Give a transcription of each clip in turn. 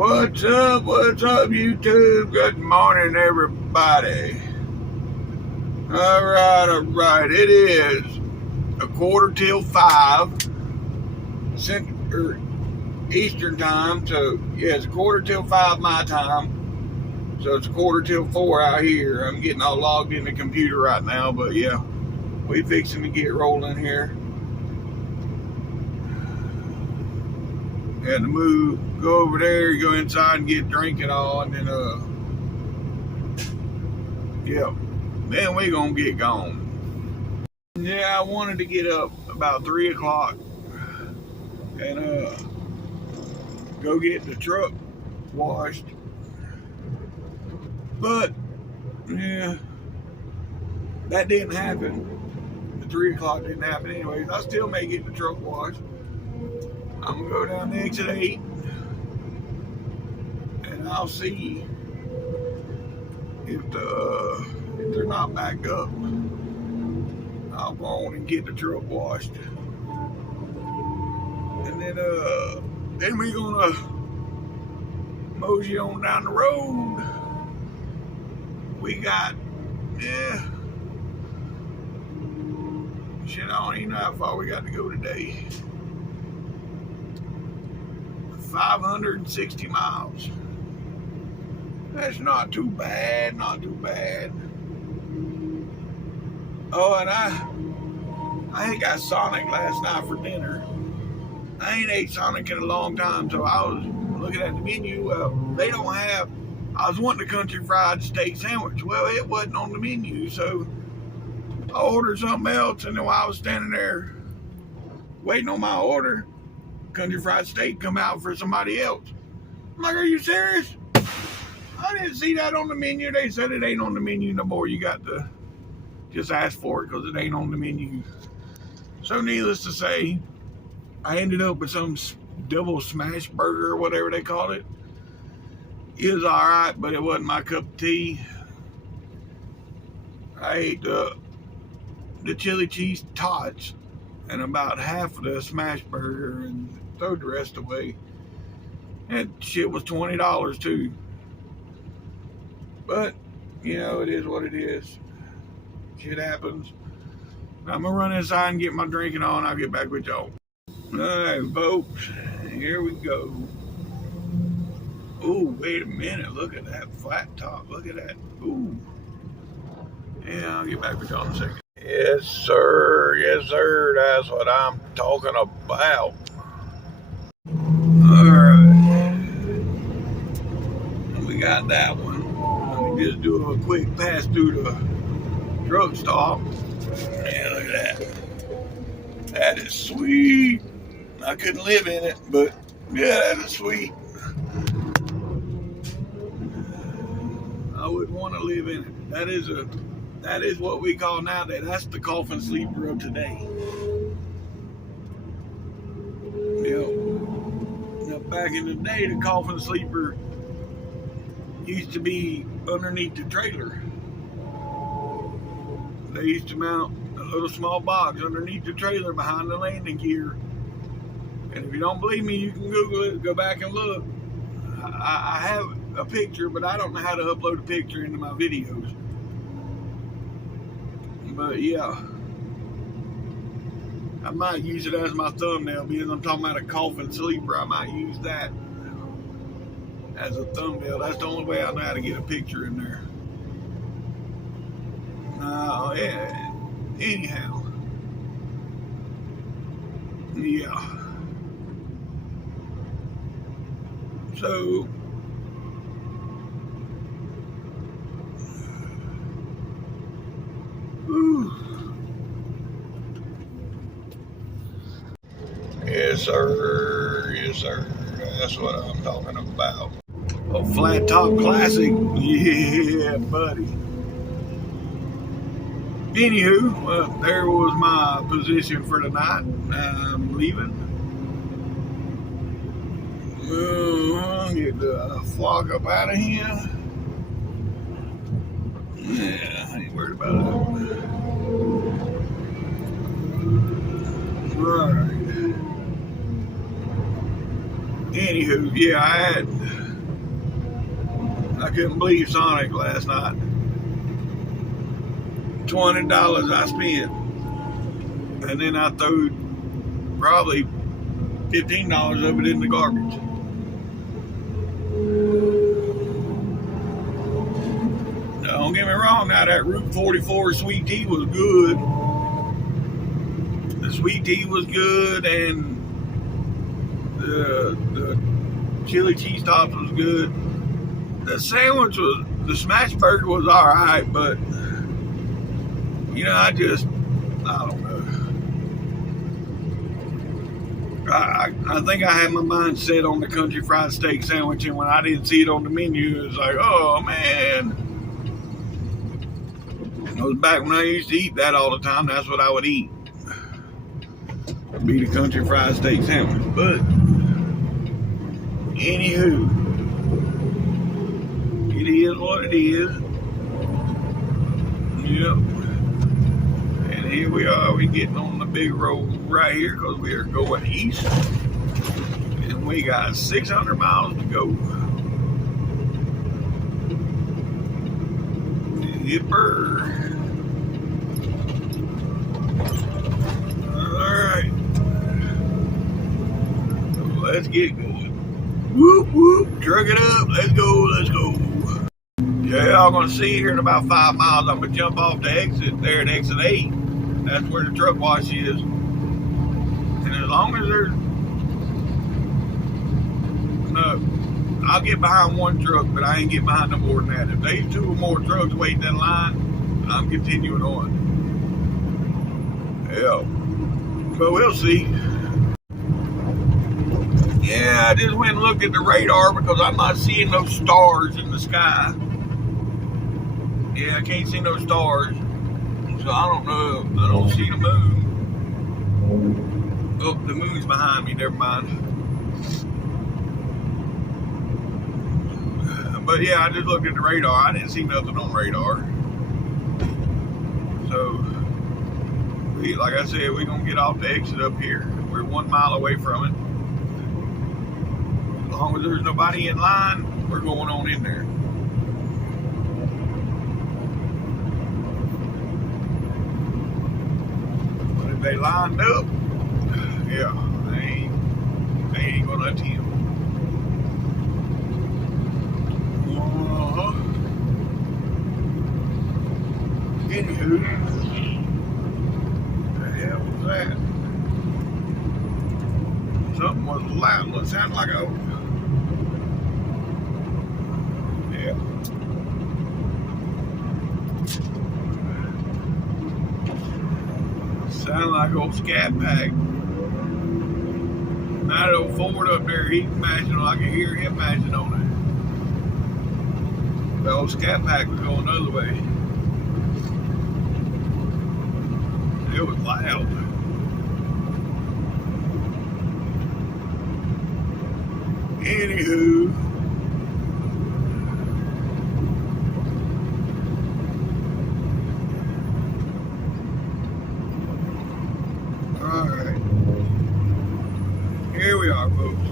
What's up, YouTube? Good morning, everybody. All right. It is 5:15 Eastern time. So, yeah, it's 5:15 my time. So, it's 4:45 out here. I'm getting all logged in the computer right now. But, yeah, we fixing to get rolling here. Had to go over there, go inside and get drinking on, and yeah, then we gonna get gone. Yeah, I wanted to get up about 3 o'clock and go get the truck washed, but yeah, that didn't happen. The 3 o'clock didn't happen anyways. I still may get the truck washed. I'm gonna go down to exit 8 and I'll see if they're not backed up. I'll go on and get the truck washed, and then we're gonna mosey on down the road. We got shit, I don't even know how far we got to go today. 560 miles. That's not too bad, Oh, and I got Sonic last night for dinner. I ain't ate Sonic in a long time, so I was looking at the menu. Well, they don't have, I was wanting a country fried steak sandwich. Well, it wasn't on the menu, so I ordered something else, and then while I was standing there waiting on my order, country fried steak come out for somebody else. I'm like, are you serious? I didn't see that on the menu. They said it ain't on the menu no more. You got to just ask for it because it ain't on the menu. So needless to say, I ended up with some double smash burger or whatever they call it. It was all right, but it wasn't my cup of tea. I ate the chili cheese tots and about half of the smash burger and throw the rest away. That shit was $20 too. But, you know, it is what it is. Shit happens. I'm gonna run inside and get my drinking on. I'll get back with y'all. Alright, folks. Here we go. Ooh, wait a minute. Look at that flat top. Look at that. Ooh. Yeah, I'll get back with y'all in a second. Yes, sir. Yes, sir. That's what I'm talking about. Alright. We got that one. Let me just do a quick pass through the truck stop. Yeah, look at that. That is sweet. I couldn't live in it, but yeah, that is sweet. I wouldn't want to live in it. That is what we call nowadays. That's the coffin sleeper of today. You know, back in the day, the coffin sleeper used to be underneath the trailer. They used to mount a little small box underneath the trailer behind the landing gear. And if you don't believe me, you can Google it, go back and look. I have a picture, but I don't know how to upload a picture into my videos. But yeah, I might use it as my thumbnail because I'm talking about a coffin sleeper. I might use that as a thumbnail. That's the only way I know how to get a picture in there. Yeah. Anyhow, yeah. So, whew. Yes, sir. Yes, sir. That's what I'm talking about. A flat top classic. Yeah, buddy. Anywho, well, there was my position for tonight. I'm leaving. Get the flock up out of here. Yeah, I ain't worried about that. Right. Anywho, yeah, I had I couldn't believe Sonic last night. $20 I spent, and then I threw probably $15 of it in the garbage. Now, don't get me wrong, now that Route 44 sweet tea was good. The sweet tea was good, and the chili cheese tops was good. The sandwich was, the smash burger was alright, but you know, I don't know. I think I had my mind set on the country fried steak sandwich, and when I didn't see it on the menu, it was like, oh man. It was back when I used to eat that all the time. That's what I would eat. Be the country fried steak sandwich. But anywho, it is what it is. Yep. And here we are. We getting on the big road right here because we are going east, and we got 600 miles to go. Yipper. Alright. Let's get going. Whoop, whoop. Truck it up. Let's go. Let's go. Yeah, I'm going to see here in about 5 miles. I'm going to jump off the exit there at exit 8. That's where the truck wash is. And as long as there's... No. I'll get behind one truck, but I ain't get behind no more than that. If there's 2 or more trucks waiting in line, I'm continuing on. Yeah. But we'll see. Yeah, I just went and looked at the radar because I'm not seeing no stars in the sky. Yeah, I can't see no stars. So I don't know. I don't see the moon. Oh, the moon's behind me. Never mind. But yeah, I just looked at the radar. I didn't see nothing on radar. So, like I said, we're going to get off the exit up here. We're 1 mile away from it. As long as there's nobody in line, we're going on in there. But if they lined up, yeah, they ain't going to attempt. Anywho, the hell was that? Something was loud. It sounded like a... Yeah. Sounded like old Scat Pack. That old Ford up there, he's mashing. I can hear him mashing on it. The old Scat Pack was going the other way. It was loud. Anywho. Alright. Here we are, folks.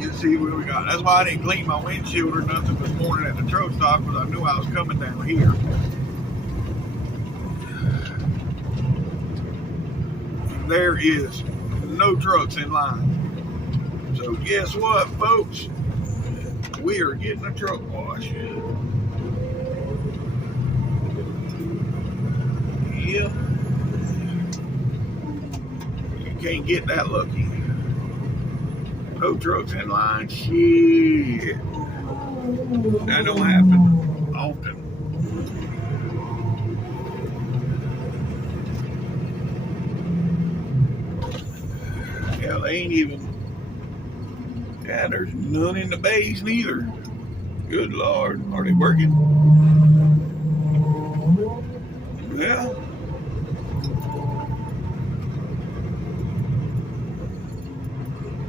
You see what we got. That's why I didn't clean my windshield or nothing this morning at the truck stop, because I knew I was coming down here. There is no trucks in line. So guess what, folks? We are getting a truck wash. Yep. You can't get that lucky. No trucks in line. Shit. That don't happen often. Yeah, they ain't even. Yeah, there's none in the bays neither. Good Lord. Are they working? Yeah.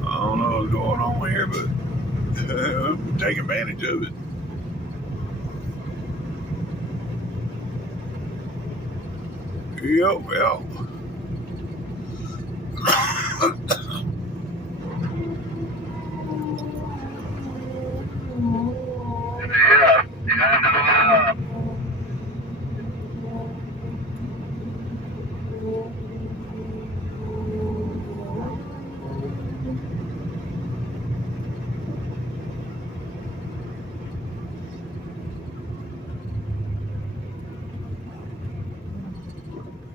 I don't know what's going on here, but take advantage of it. Yep, yep.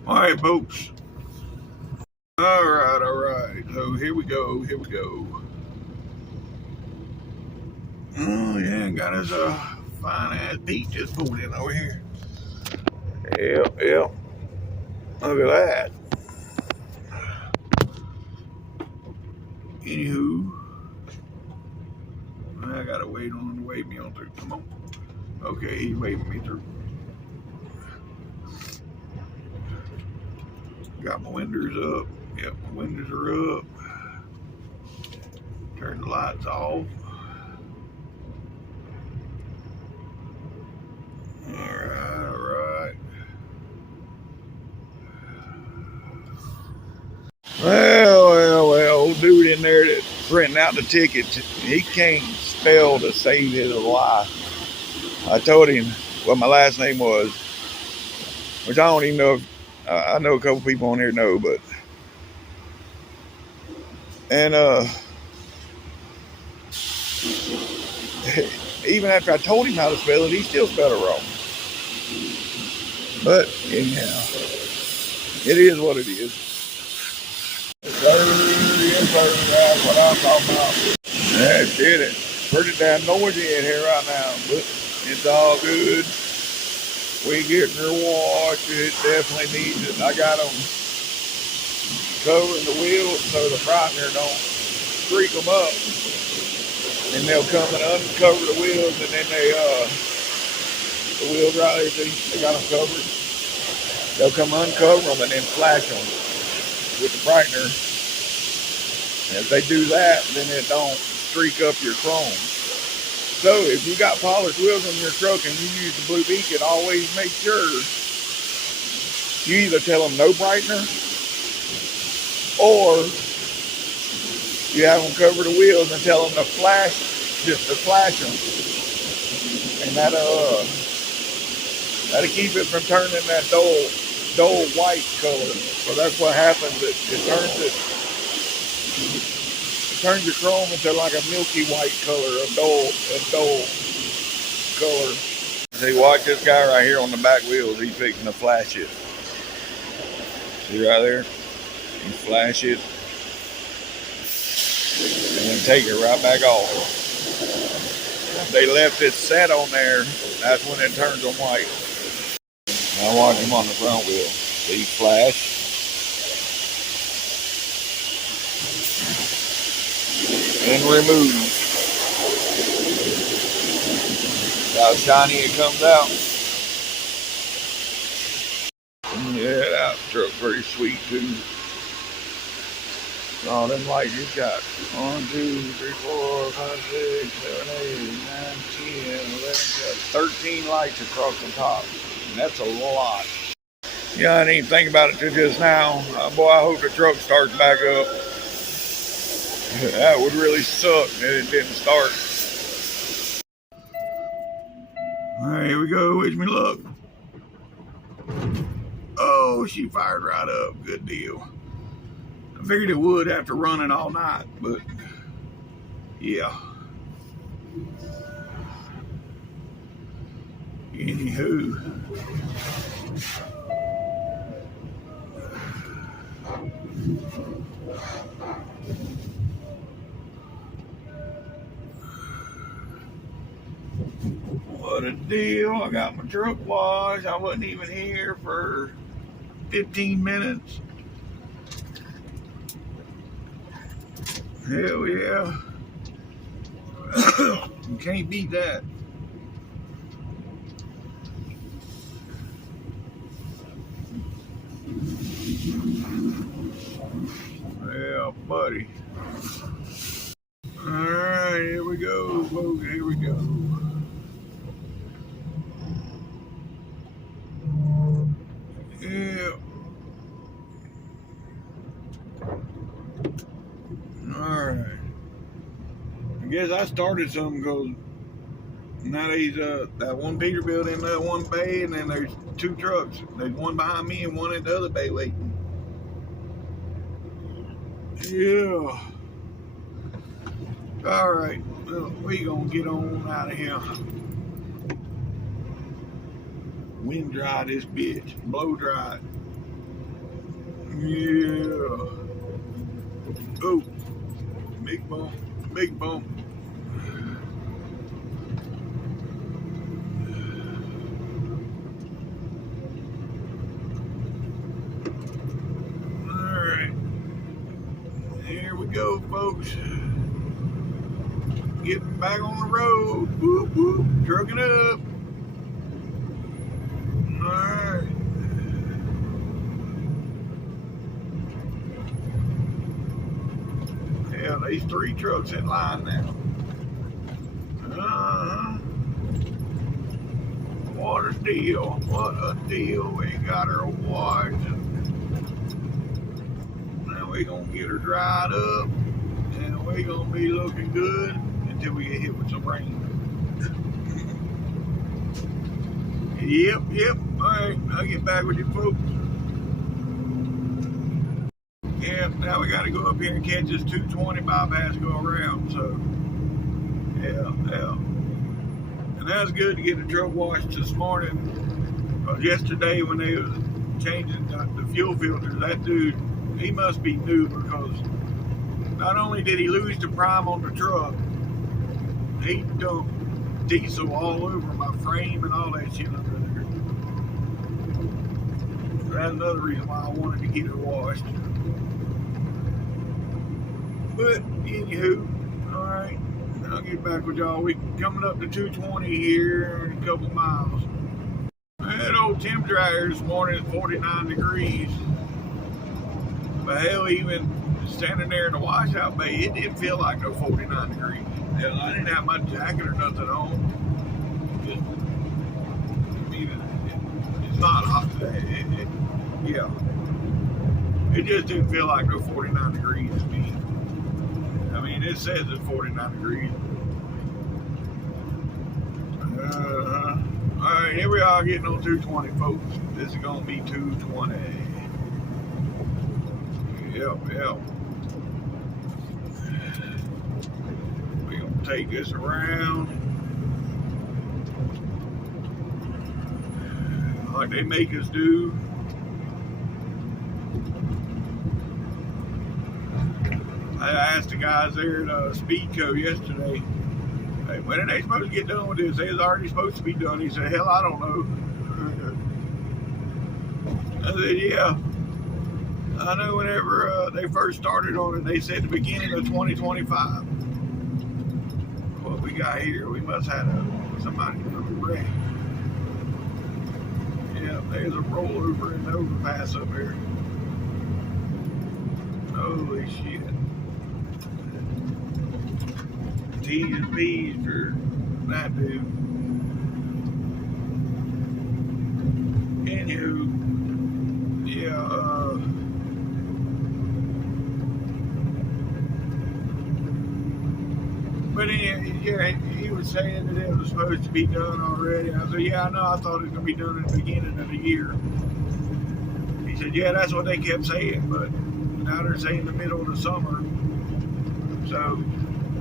All right, folks. All right. So here we go. Oh yeah, got us a fine ass beach just pulled in over here. Yep. Look at that. Anywho, I gotta wait on him to wave me on through. Come on. Okay, he's waving me through. Got my windows up. Yep, my windows are up. Turn the lights off. All right. Well, old dude in there that's printing out the tickets, he can't spell to save his life. I told him what my last name was, which I don't even know if, I know a couple people on here know, but, and even after I told him how to spell it, he still spelled it wrong. But anyhow, it is what it is. That's what I'm talking about. That's it. Pretty damn noisy in here right now, but it's all good. We getting her washed. It definitely needs it. I got them covering the wheels so the brightener don't streak them up. And they'll come and uncover the wheels, and then the wheels right there, see, they got them covered. They'll come uncover them and then flash them with the brightener. And if they do that, then it don't streak up your chrome. So if you got polished wheels on your truck and you use the blue beacon, always make sure you either tell them no brightener or you have them cover the wheels and tell them to flash, just to flash them. And that'll keep it from turning that dull white color. So that's what happens. It turns your chrome into like a milky white color, a dull color. See, watch this guy right here on the back wheels. He's fixing to flash it. See right there? He flash it and then take it right back off. If they left it set on there, that's when it turns them white. Now watch him on the front wheel. See, flash. And remove. How shiny it comes out. Yeah, that truck pretty sweet too. All them lights he's got. 1, 2, 3, 4, 5, 6, 7, 8, 9, 10, 11, 12, 13 lights across the top. And that's a lot. Yeah, I didn't even think about it till just now. Boy, I hope the truck starts back up. That would really suck that it didn't start. All right, here we go. Wish me luck. Oh, she fired right up. Good deal. I figured it would after running all night, but yeah. Anywho. What a deal. I got my truck washed. I wasn't even here for 15 minutes. Hell yeah. You can't beat that. Yeah, buddy. All right, here we go, folks. Here we go. Yeah. All right. I guess I started something because nowadays that one Peterbilt in that one bay, and then there's 2 trucks. There's one behind me and one in the other bay waiting. Yeah. All right. Well, we gonna get on out of here. Wind dry this bitch. Blow dry. Yeah. Oh, big bump, big bump. All right, here we go, folks. Getting back on the road. Whoop, whoop, trucking up. All right. Yeah, these 3 trucks in line now. Uh-huh. What a deal. What a deal. We got her washed. Now we gonna get her dried up. And we gonna be looking good until we get hit with some rain. Yep. All right, I'll get back with you folks. Yep, now we got to go up here and catch this 220 bypass and go around. So, yeah. And that was good to get the truck washed this morning. Yesterday when they was changing the fuel filters, that dude, he must be new because not only did he lose the prime on the truck, he dumped diesel all over my frame and all that shit under there. So that's another reason why I wanted to get it washed. But anywho, all right, I'll get back with y'all. We coming up to 220 here in a couple miles. That old temp dryer this morning is 49 degrees. But hell, even standing there in the washout bay, it didn't feel like no 49 degrees. Hell, I didn't have my jacket or nothing on. It's not hot today. Yeah. It just didn't feel like no 49 degrees to me. I mean, it says it's 49 degrees. All right, here we are getting on 220, folks. This is going to be 220. Yep. We're going to take this around. Like they make us do. I asked the guys there at Speedco yesterday, hey, when are they supposed to get done with this? They was already supposed to be done. He said, hell, I don't know. I said, yeah. I know whenever they first started on it, they said the beginning of 2025. What we got here, we must have somebody wreck. Yeah, there's a rollover and overpass up here. Holy shit. T's and P's for that dude. Anywho, yeah, but yeah, he was saying that it was supposed to be done already. I said, yeah, I know. I thought it was going to be done at the beginning of the year. He said, yeah, that's what they kept saying, but now they're saying the middle of the summer. So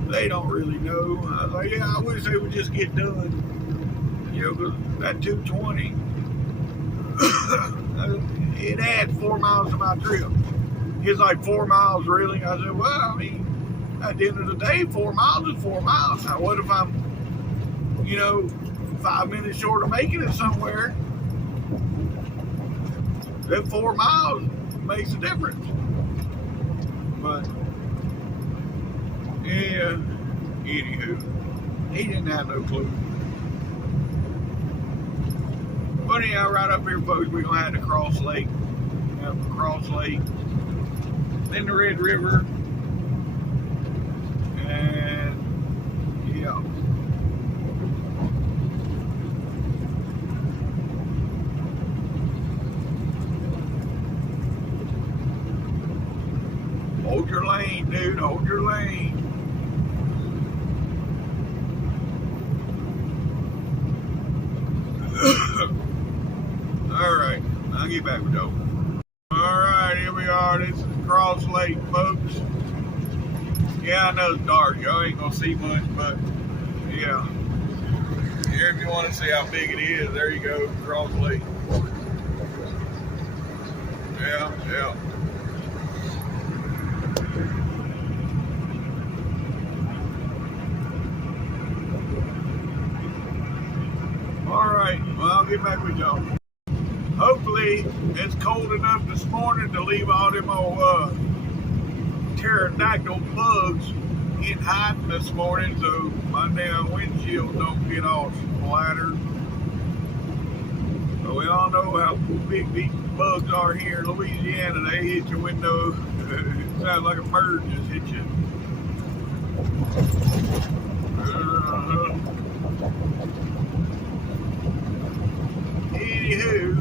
they don't really know. I was like, yeah, I wish they would just get done. You know, because that 220, it adds 4 miles to my trip. It's like 4 miles, really? I said, well, I mean, at the end of the day, 4 miles is 4 miles. Now, what if I'm, 5 minutes short of making it somewhere? That 4 miles makes a difference. But, yeah, anywho, he didn't have no clue. But anyhow, right up here, folks, we're going to have to cross Lake. Cross Lake. Then the Red River. And, yeah. Hold your lane, dude. Hold your lane. All right. I'll get back with y'all. All right. Here we are. This is Cross Lake, folks. Yeah, I know it's dark. Y'all ain't going to see much, but, yeah. Here, if you want to see how big it is, there you go. Cross Lake. Yeah. get back with y'all. Hopefully, it's cold enough this morning to leave all them old pterodactyl bugs in hiding this morning, so my damn windshield don't get all splattered. But we all know how big these bugs are here in Louisiana. They hit your window. It sounds like a bird just hit you. Anywho,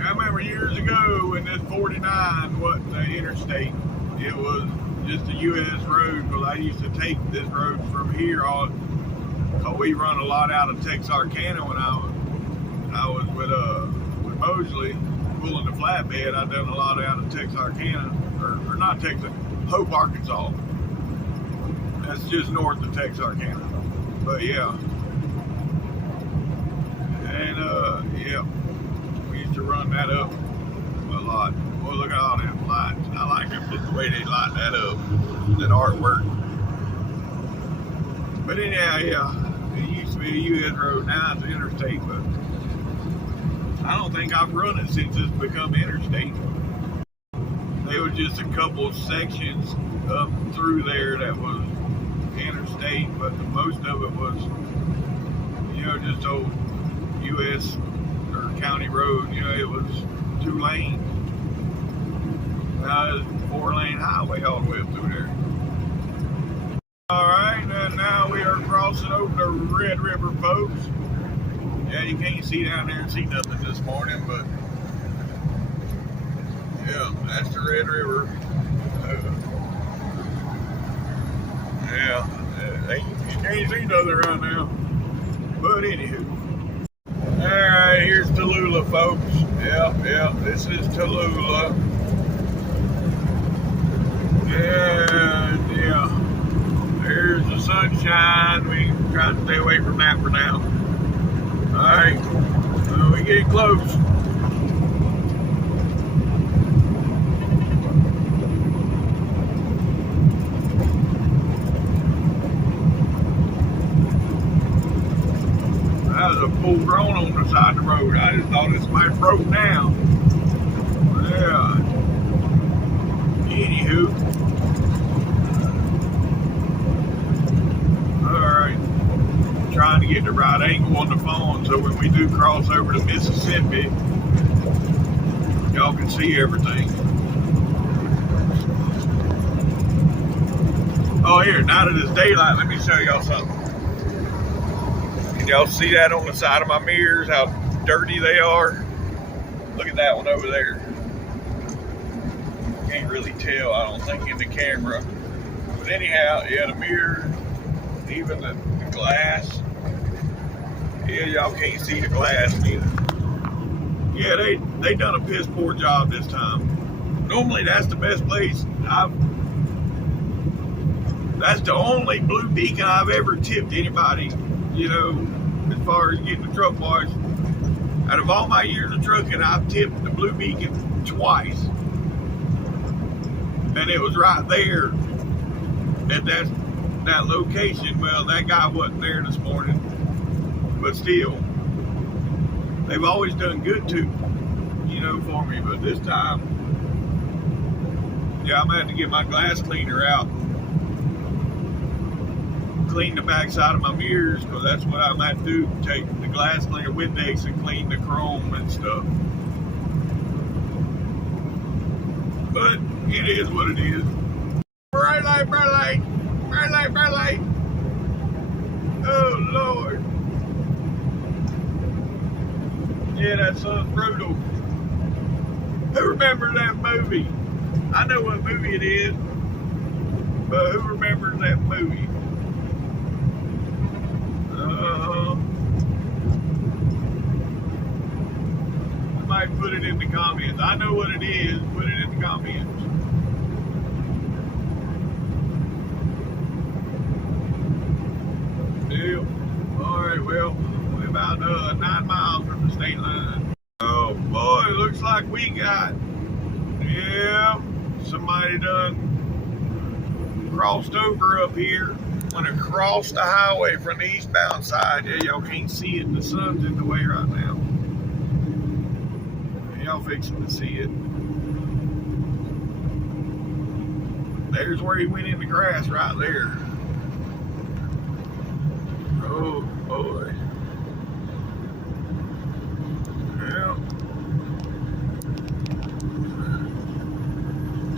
I remember years ago when this 49 wasn't the interstate. It was just a U.S. road, but I used to take this road from here on. We run a lot out of Texarkana when I was with Mosley pulling the flatbed. I done a lot out of Texarkana, or not Texas, Hope, Arkansas. That's just north of Texarkana. But yeah, and yeah, we used to run that up a lot. Well, look at all them lights. I like them just the way they light that up, that artwork. But anyhow, yeah, it used to be a U.S. road. Now it's an interstate, but I don't think I've run it since it's become interstate. There was just a couple of sections up through there that was interstate, but most of it was, just old U.S. or county road. It was 2 lanes. Now it's a 4-lane highway all the way up through there. All right, and now we are crossing over the Red River, folks. Yeah, you can't see down there and see nothing this morning, but yeah, that's the Red River. Yeah, you can't see nothing right now. But anywho, all right, here's Tallulah, folks. Yeah, this is Tallulah. And yeah, there's the sunshine. We try to stay away from that for now. All right, well, we get close. That was a full grown on the side of the road. I just thought this might have broke down. Yeah. Anywho. Alright. Trying to get the right angle on the phone so when we do cross over to Mississippi, y'all can see everything. Oh, here, now that it's daylight, let me show y'all something. Can y'all see that on the side of my mirrors, how dirty they are? Look at that one over there. Can't really tell, I don't think, in the camera. But anyhow, yeah, the mirror, even the glass. Yeah, y'all can't see the glass neither. Yeah, they done a piss poor job this time. Normally, that's the best place that's the only blue beacon I've ever tipped anybody, as far as getting the truck washed. Out of all my years of trucking, I've tipped the blue beacon twice. And it was right there at that location. Well, that guy wasn't there this morning, but still, they've always done good too, for me. But this time, yeah, I'm gonna have to get my glass cleaner out, clean the backside of my mirrors, because that's what I'm going to do. Take the glass cleaner Windex and clean the chrome and stuff. But it is what it is. Bright light, bright light, bright light, bright light. Oh Lord. Yeah, that sun's brutal. Who remembers that movie? I know what movie it is, but who remembers that movie? Might put it in the comments. I know what it is. Put it in the comments. Deal. All right. Well, we're about 9 miles from the state line. Oh boy, looks like we got. Yeah, somebody done crossed over up here, went across the highway from the eastbound side. Yeah, y'all can't see it. The sun's in the way right now. Y'all fixing to see it. There's where he went in the grass right there. Oh boy. Yeah.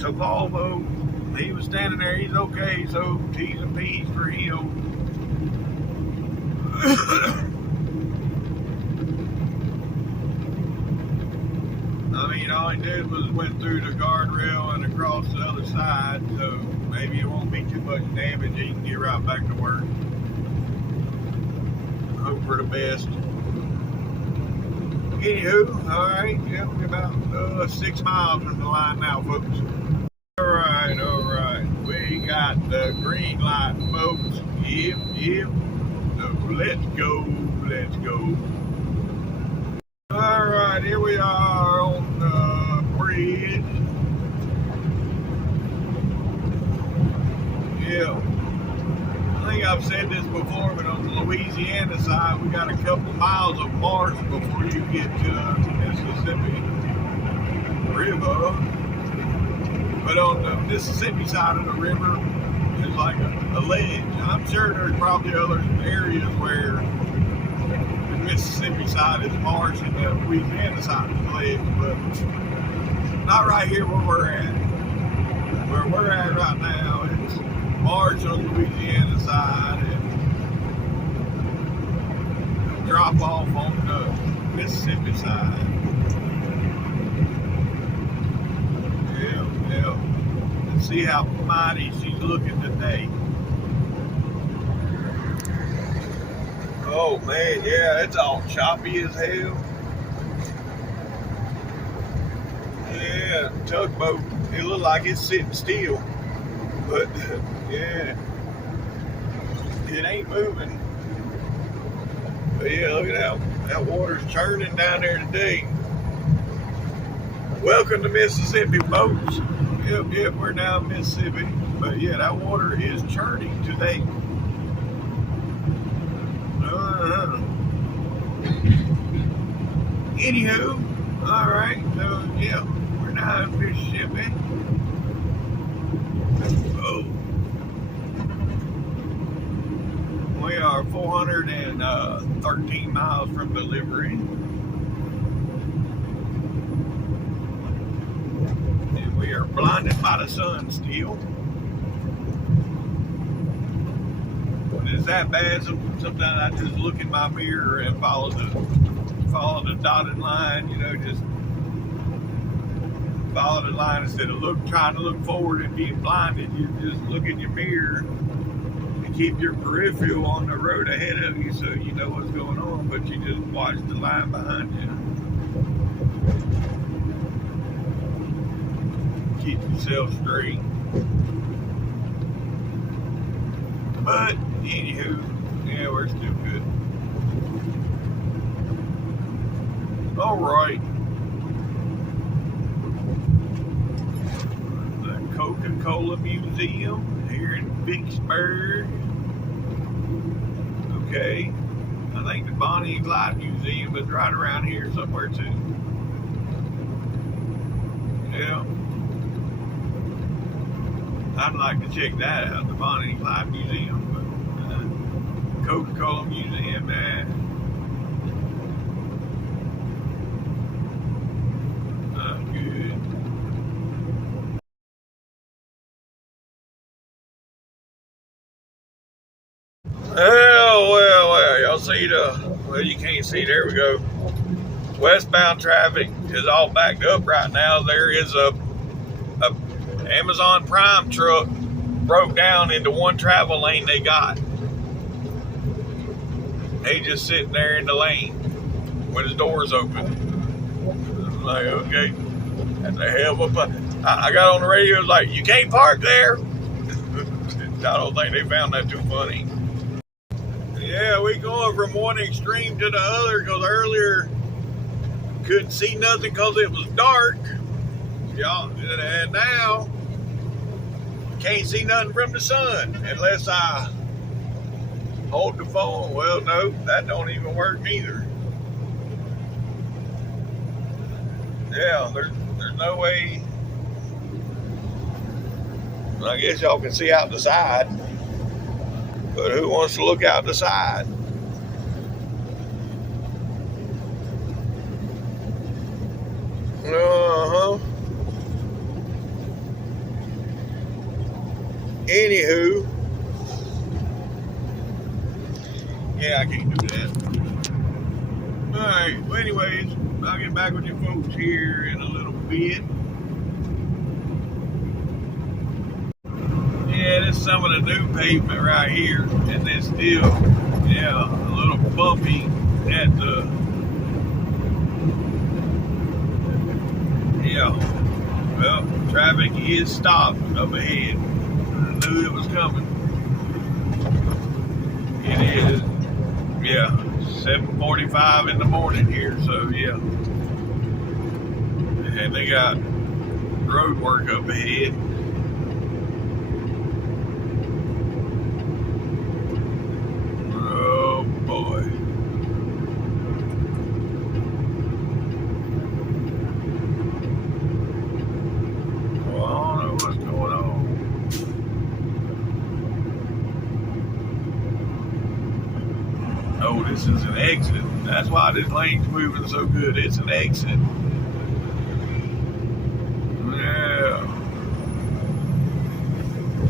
So Volvo, he was standing there, he's okay, so T's and P's for him. I mean, all he did was went through the guardrail and across the other side, so maybe it won't be too much damage. He can get right back to work. Hope for the best. Anywho, alright, yep, we're about 6 miles from the line now, folks. Alright, we got the green light, folks. Yep. So let's go. Alright, here we are on the bridge. Yeah. I think I've said this before, but on the Louisiana side, we got a couple miles of marsh before you get to the Mississippi River. But on the Mississippi side of the river, there's like a ledge. I'm sure there's probably other areas where the Mississippi side is marsh and the Louisiana side is ledge, but not right here where we're at. Where we're at right now, it's marsh on the Louisiana side and drop off on the Mississippi side. Yeah. And see how mighty she's looking today. Oh man, yeah, it's all choppy as hell. Yeah, tugboat. It looks like it's sitting still. But yeah, it ain't moving. But yeah, look at that water's churning down there today. Welcome to Mississippi, folks. Yep, we're down in Mississippi. But yeah, that water is churning today. Anywho, alright, so yeah, we're now in Mississippi. Oh. We are 413 miles from delivery. And we are blinded by the sun still. When it's that bad, sometimes I just look in my mirror and follow the dotted line, just follow the line instead of trying to look forward and being blinded. You just look in your mirror and keep your peripheral on the road ahead of you so you know what's going on, but you just watch the line behind you. Keep yourself straight. But anywho, yeah, we're still good. All right. The Coca-Cola Museum here in Vicksburg. Okay. I think the Bonnie and Clyde Museum is right around here somewhere too. Yeah. I'd like to check that out, the Bonnie and Clyde Museum. But Coca-Cola Museum, man. Good. Well, y'all see well, you can't see, there we go. Westbound traffic is all backed up right now. There is a Amazon Prime truck broke down into one travel lane they got. He just sitting there in the lane with his doors open. I'm like, okay. And the hell of a, I got on the radio, it was like, you can't park there. I don't think they found that too funny. Yeah, we going from one extreme to the other because earlier couldn't see nothing because it was dark. Y'all, and now can't see nothing from the sun unless I hold the phone. Well, no, that don't even work neither. Yeah, there's no way. I guess y'all can see out the side, but who wants to look out the side? Uh-huh. Anywho, yeah, I can't do that. Alright, well, anyways, I'll get back with you folks here in a little bit. Yeah, this is some of the new pavement right here, and it's still, yeah, a little bumpy at the, yeah, well, traffic is stopped up ahead. I knew it was coming. It is, yeah, 7:45 in the morning here, so yeah. And they got road work up ahead. Oh boy. Well, I don't know what's going on. Oh, this is an exit. That's why this lane's moving so good. It's an exit. Yeah.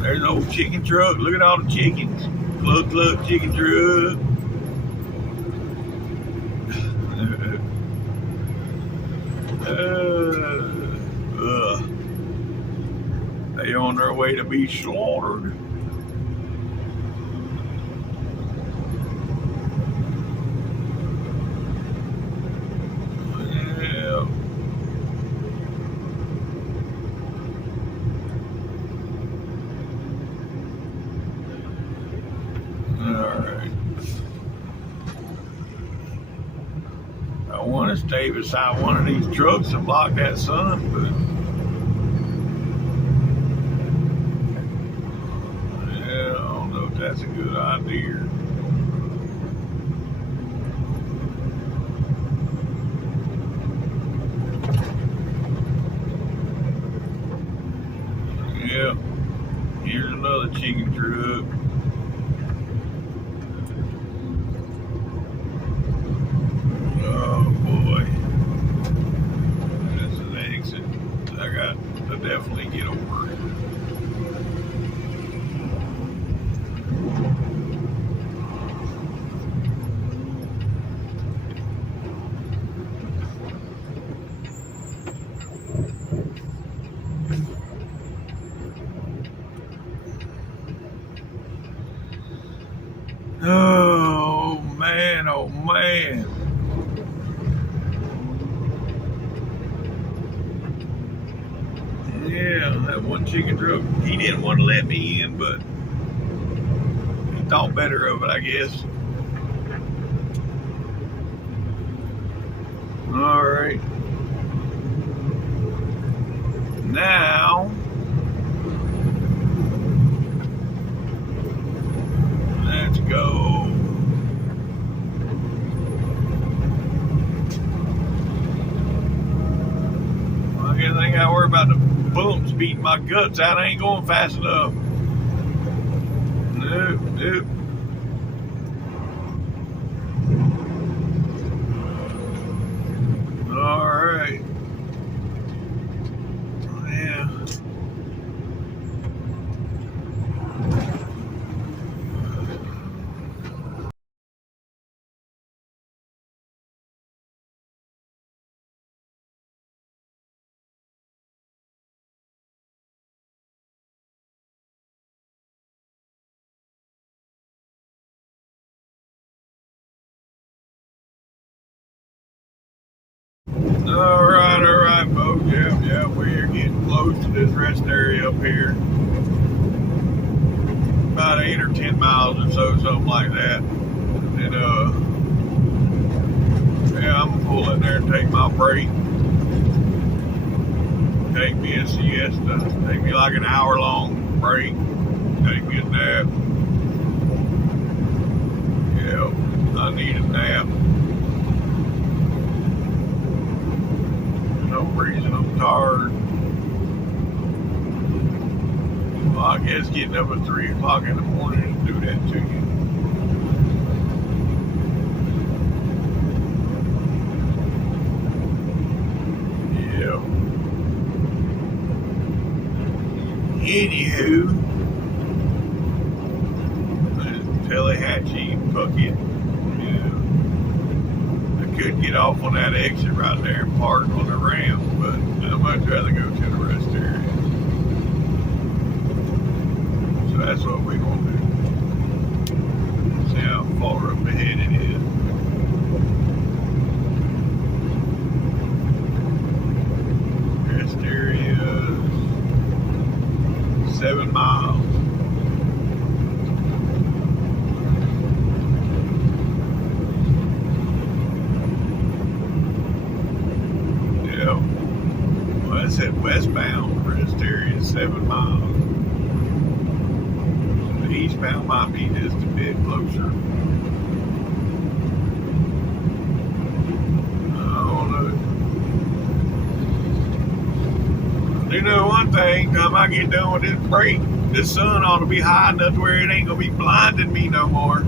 There's an old chicken truck. Look at all the chickens. Cluck, cluck, chicken truck. They on their way to be slaughtered. Yeah. Alright. I want to stay beside one of these trucks to block that sun, but yeah, I don't know if that's a good idea. Yep. Here's another chicken truck. Oh boy. That's an exit. I got to definitely get over it. Oh man, oh man. Yeah, that one chicken truck, he didn't want to let me in, but he thought better of it, I guess. Alright. Now, let's go. I guess I ain't got to worry about the bumps beating my guts out. I ain't going fast enough. Nope, nope. Alright. Yeah. All right, folks. Yeah, we're getting close to this rest area up here. About 8 or 10 miles or so, something like that. And yeah, I'm gonna pull in there and take my break. Take me a siesta. Take me like an hour long. break, take me a nap. Yeah, I need a nap. For no reason, I'm tired. Well, I guess getting up at 3 o'clock in the morning to do that to you. Yeah. Anywho, Tallahatchie bucket. Yeah. I could get off on that exit right there and park on the ramp, but I'd much rather go to the rest area. So that's what we're going to do. See how far up ahead it is. Rest area, 7 miles. Yeah. Well, I said westbound rest area, 7 miles. The eastbound might be just a bit closer. I don't know. You know one thing, time I get done with this break, the sun ought to be high enough to where it ain't gonna be blinding me no more.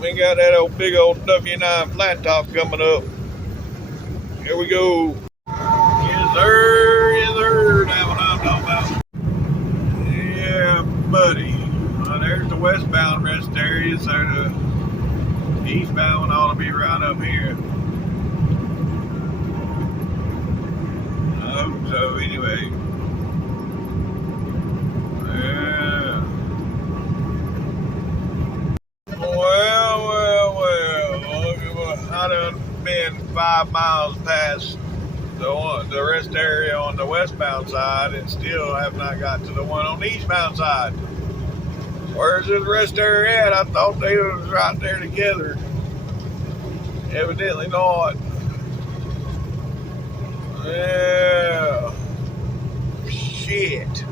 We got that big old W9 flat top coming up. Here we go. Yes sir, yes sir, that's what I'm talking about. Yeah, buddy. Well, there's the westbound rest area, so the eastbound one ought to be right up here. I hope so, anyway. Yeah. Well. I done been 5 miles past the rest area on the westbound side and still have not got to the one on the eastbound side. Where's this rest area at? I thought they was right there together. Evidently not. Yeah. Shit.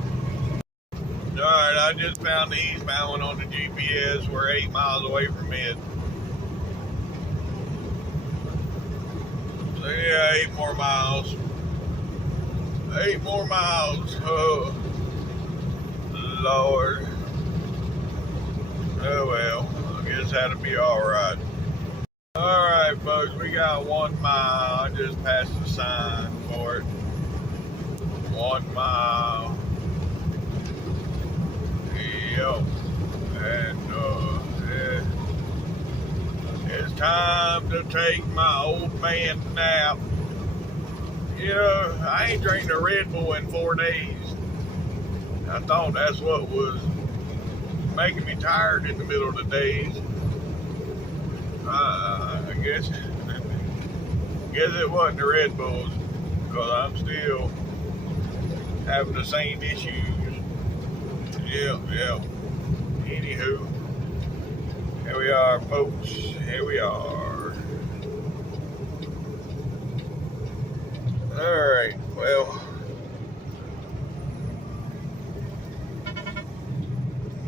Alright, I just found the eastbound one on the GPS. We're 8 miles away from it. So yeah, 8 more miles. 8 more miles. Oh, Lord. Oh well, I guess that'll be alright. Alright folks, we got 1 mile. I just passed the sign for it. 1 mile. Yep. And it's time to take my old man nap. You know, I ain't drank a Red Bull in 4 days. I thought that's what was making me tired in the middle of the days. I guess it wasn't the Red Bulls, because I'm still having the same issues. Yeah. Anywho, here we are, folks. Here we are. Alright, well,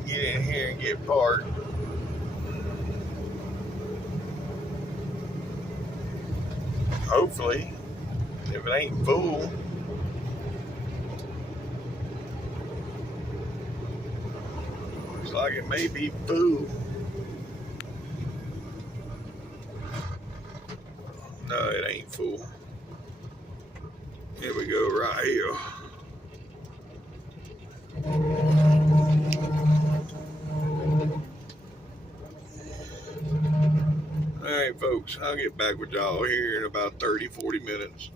get in here and get parked. Hopefully, if it ain't full. Looks like it may be full. No, it ain't full. Here we go, right here. Alright folks, I'll get back with y'all here in about 30-40 minutes.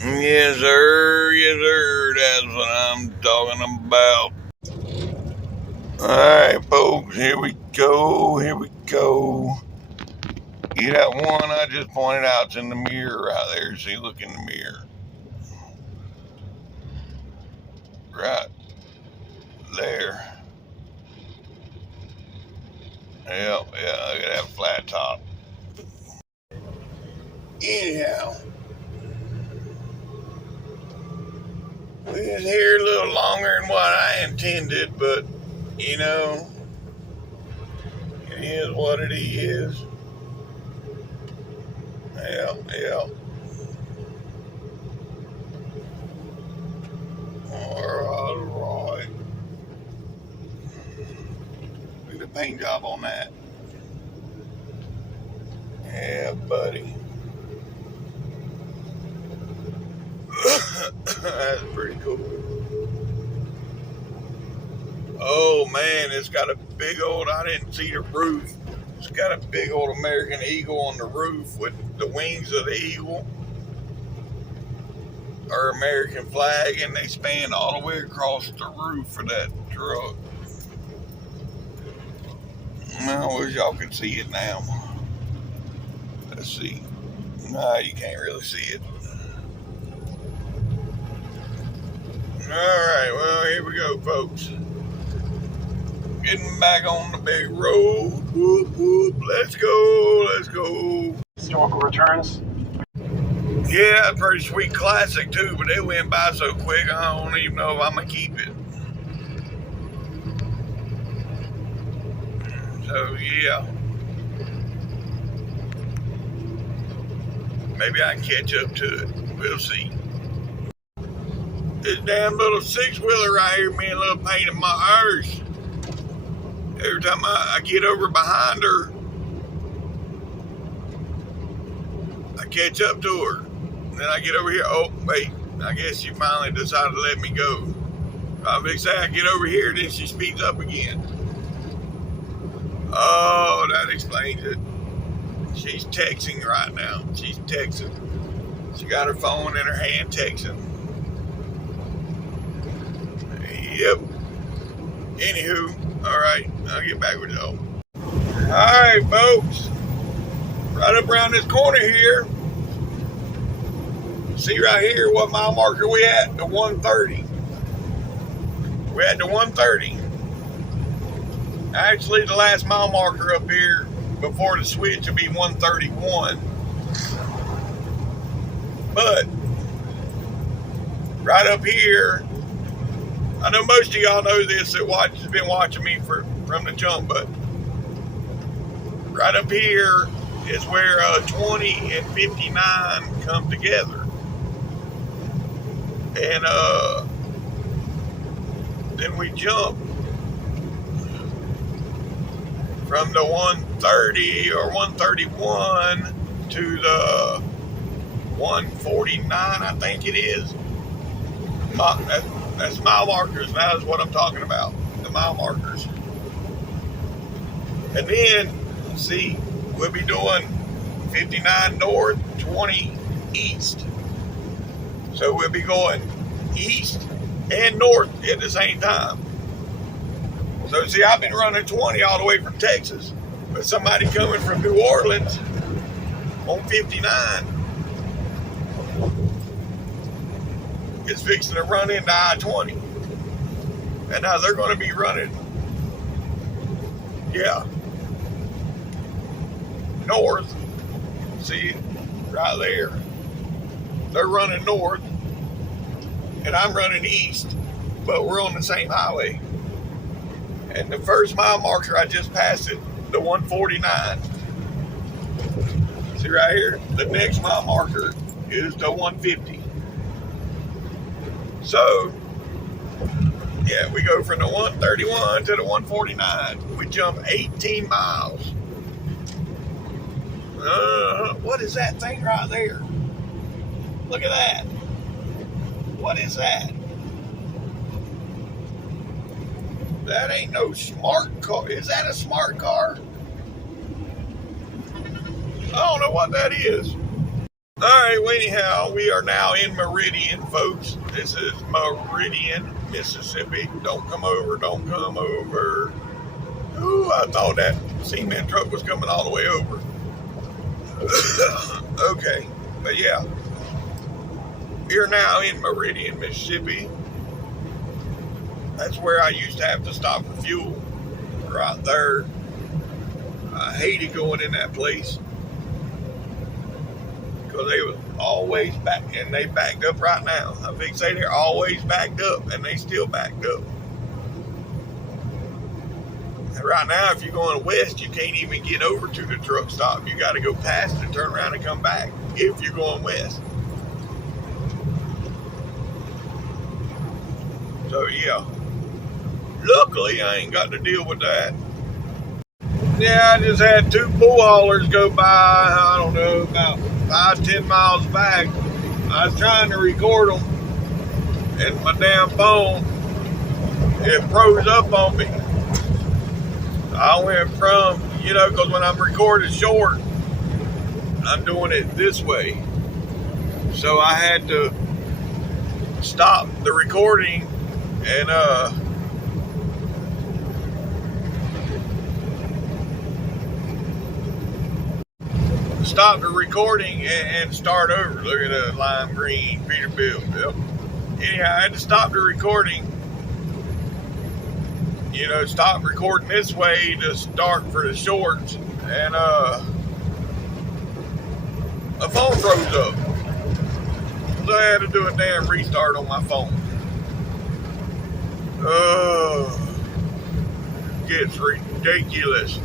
Yes sir, that's what I'm talking about. Alright folks, here we go. See that one I just pointed out's in the mirror right there. See, look in the mirror. Right there. Yeah, look at that flat top. Anyhow, We was here a little longer than what I intended, but you know, it is what it is. Yeah. All right. Do the paint job on that. Yeah, buddy. That's pretty cool. Oh man, it's got a big old, I didn't see the roof. It's got a big old American eagle on the roof with the wings of the eagle. Our American flag, and they span all the way across the roof of that truck. I wish y'all could see it now. Let's see. No, you can't really see it. Alright, well, here we go, folks. Getting back on the big road. Whoop, whoop. Let's go. Historical returns. Yeah, pretty sweet classic too, but it went by so quick I don't even know if I'm gonna keep it. So yeah, maybe I can catch up to it. We'll see. This damn little six-wheeler right here being a little pain in my arse. Every time I get over behind her, I catch up to her. Then I get over here. Oh, wait. I guess she finally decided to let me go. I was say I get over here, then she speeds up again. Oh, that explains it. She's texting right now. She's texting. She got her phone in her hand texting. Yep. Anywho, all right. I'll get back with y'all. All right, folks. Right up around this corner here. See right here what mile marker we at? The 130. We're at the 130. Actually, the last mile marker up here before the switch will be 131. But right up here, I know most of y'all know this that has been watching me from the jump, but right up here is where 20 and 59 come together. And then we jump from the 130 or 131 to the 149, I think it is. That's mile markers. That is what I'm talking about, the mile markers. And then, see, we'll be doing 59 north, 20 east. So we'll be going east and north at the same time. So see, I've been running 20 all the way from Texas, but somebody coming from New Orleans on 59 is fixing to run into I-20. And now they're going to be running, north. See, right there. They're running north, and I'm running east, but we're on the same highway. And the first mile marker, I just passed it, the 149. See right here? The next mile marker is the 150. So, yeah, we go from the 131 to the 149. We jump 18 miles. What is that thing right there? Look at that. What is that? That ain't no smart car. Is that a smart car? I don't know what that is. All right, well, anyhow, we are now in Meridian, folks. This is Meridian, Mississippi. Don't come over. Ooh, I thought that cement truck was coming all the way over. Okay, but yeah. We're now in Meridian, Mississippi. That's where I used to have to stop for fuel. Right there. I hated going in that place. Because Always back, and they backed up right now. I think say they're always backed up, and they still backed up. And right now, if you're going west, you can't even get over to the truck stop. You got to go past and turn around and come back if you're going west. So yeah, luckily I ain't got to deal with that. Yeah, I just had 2 bull haulers go by, I don't know, about 5-10 miles back. I was trying to record them, and my damn phone, it froze up on me. I went from, because when I'm recording short, I'm doing it this way. So I had to stop the recording and stop the recording and start over. Look at the lime green Peterbilt. Yep. Anyhow, I had to stop the recording. Stop recording this way to start for the shorts, and my phone froze up. So I had to do a damn restart on my phone. Gets ridiculous.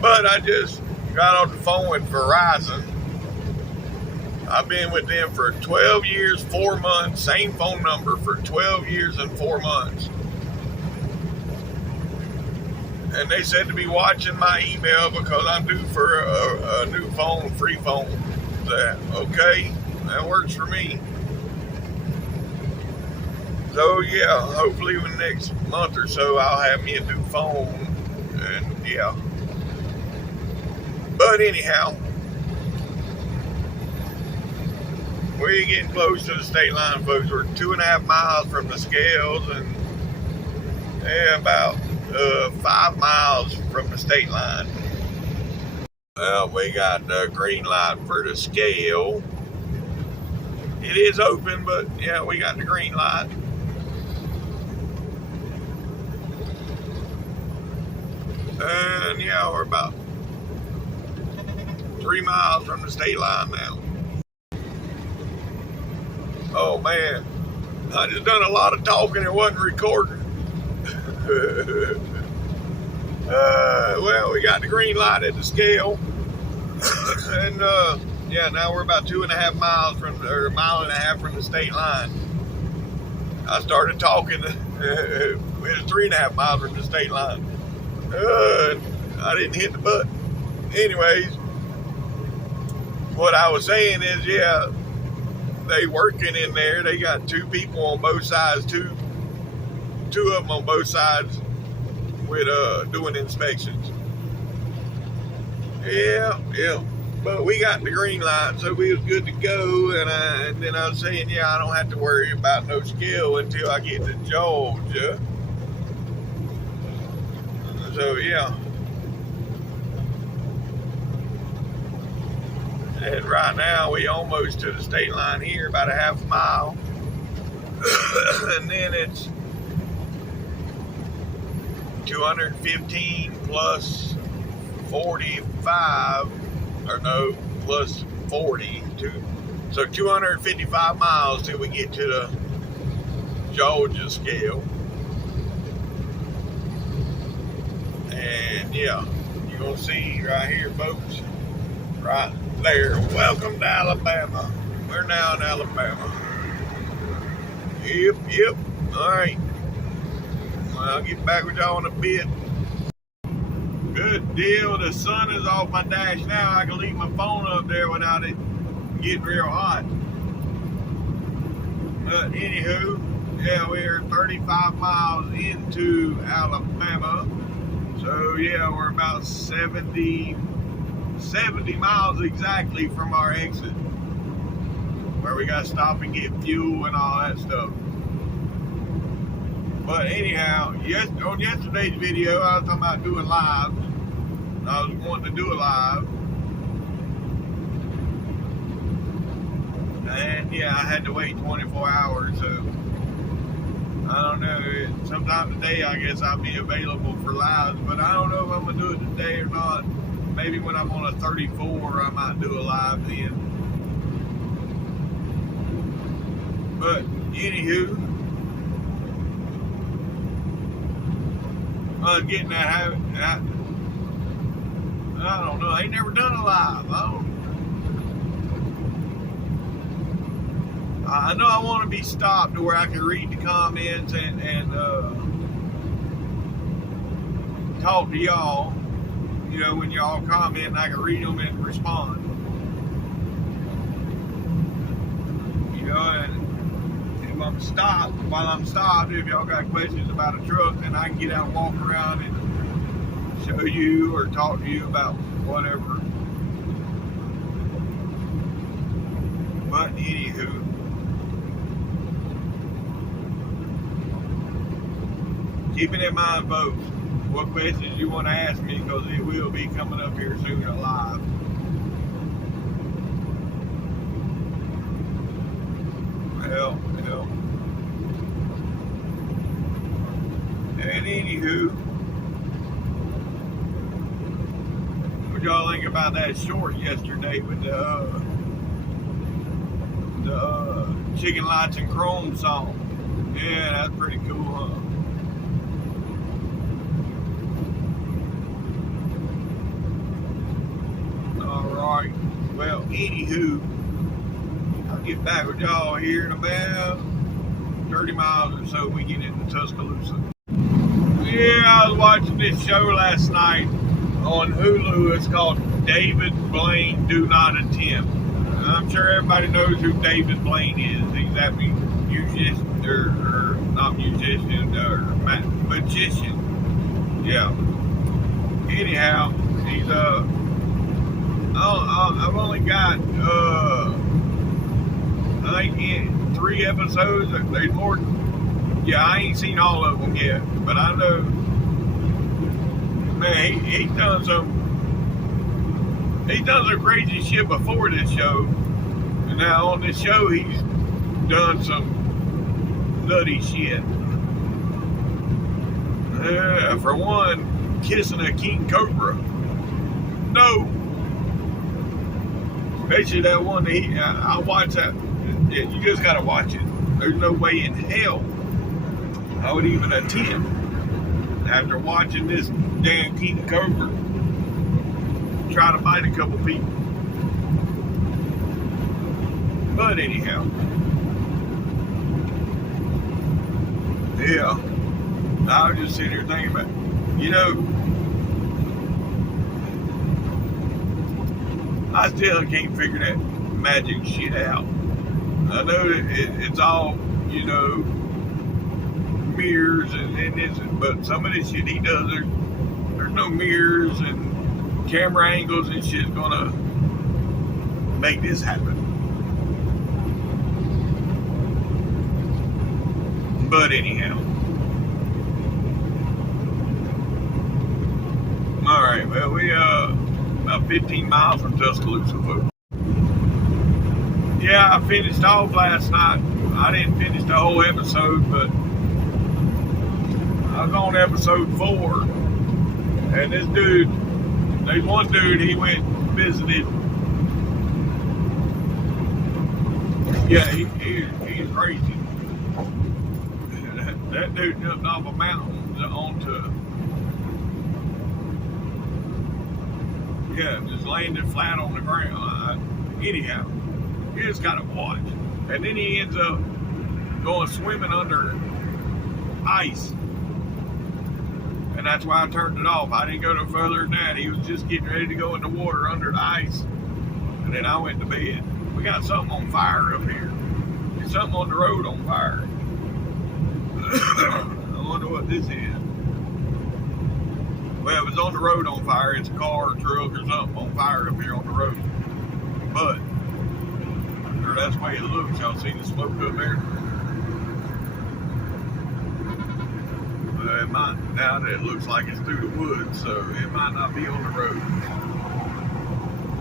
But I just got off the phone with Verizon. I've been with them for 12 years, 4 months, same phone number for 12 years and 4 months. And they said to be watching my email because I'm due for a new phone, free phone. Okay, that works for me. So yeah, hopefully in the next month or so I'll have me a new phone, and yeah. But anyhow, we're getting close to the state line, folks. We're 2.5 miles from the scales, and about 5 miles from the state line. Well, we got the green light for the scale. It is open, but yeah, we got the green light. And yeah, we're about 3 miles from the state line now. Oh man, I just done a lot of talking and wasn't recording. Well, we got the green light at the scale. And yeah, now we're about 2.5 miles or a mile and a half from the state line. I started talking. It was 3.5 miles from the state line. I didn't hit the button. Anyways, what I was saying is, yeah, they working in there. They got 2 people on both sides, two of them on both sides with doing inspections. Yeah. But we got the green light, so we was good to go. And then I was saying, yeah, I don't have to worry about no scale until I get to Georgia. So yeah. And right now we almost to the state line here, about a half mile. And then it's 215 plus 45, or no, plus 42. So 255 miles till we get to the Georgia scale. And yeah, you're gonna see right here, folks, right there. Welcome to Alabama. We're now in Alabama. Yep. All right. Well, I'll get back with y'all in a bit. Good deal. The sun is off my dash now. I can leave my phone up there without it getting real hot. But anywho, yeah, we're 35 miles into Alabama. So yeah, we're about 70 miles exactly from our exit, where we got to stop and get fuel and all that stuff. But anyhow, on yesterday's video, I was talking about doing live. I was wanting to do a live. And yeah, I had to wait 24 hours, so I don't know. Sometime today, I guess I'll be available for lives, but I don't know if I'm going to do it today or not. Maybe when I'm on a 34, I might do a live then. But anywho, I was getting that habit. I don't know. I ain't never done a live. I know I want to be stopped to where I can read the comments and talk to y'all. You know, when y'all comment, I can read them and respond. You know, and if I'm stopped, while I'm stopped, if y'all got questions about a truck, then I can get out and walk around and show you or talk to you about whatever. But anywho, keeping in mind, folks, what questions you want to ask me, because it will be coming up here soon live. Well. And anywho, what y'all think about that short yesterday with the Chicken Lights and Chrome song? Yeah, that's pretty cool, huh? Alright, well, anywho, I'll get back with y'all here in about 30 miles or so. We get into Tuscaloosa. Yeah, I was watching this show last night on Hulu. It's called David Blaine Do Not Attempt. I'm sure everybody knows who David Blaine is. He's that musician, or not musician, or magician. Yeah. Anyhow, he's I've only got I think 3 episodes. There's more. Yeah, I ain't seen all of them yet, but I know, man, he's done some crazy shit before this show, and now on this show he's done some nutty shit. For one, kissing a king cobra. No, especially that one that I watched that. You just gotta watch it. There's no way in hell I would even attempt, after watching this damn king cobra, try to bite a couple people. But anyhow, yeah, I was just sitting here thinking about, you know, I still can't figure that magic shit out. I know that it's all, you know, mirrors and this, but some of this shit he does, there's no mirrors and camera angles and shit's gonna make this happen. But anyhow, all right. Well, we about 15 miles from Tuscaloosa, folks. Yeah, I finished off last night. I didn't finish the whole episode, but I was on episode 4, and this dude, there's one dude, he went and visited. Yeah, he's crazy. That dude jumped off a mountain onto, yeah, just landed flat on the ground. Anyhow, you just gotta watch. And then he ends up going swimming under ice. And that's why I turned it off. I didn't go no further than that. He was just getting ready to go in the water under the ice. And then I went to bed. We got something on fire up here. There's something on the road on fire. I wonder what this is. Well, if it's on the road on fire, it's a car or truck or something on fire up here on the road. But, or that's the way it looks. Y'all see the smoke up there? It might, now that it looks like it's through the woods, so it might not be on the road.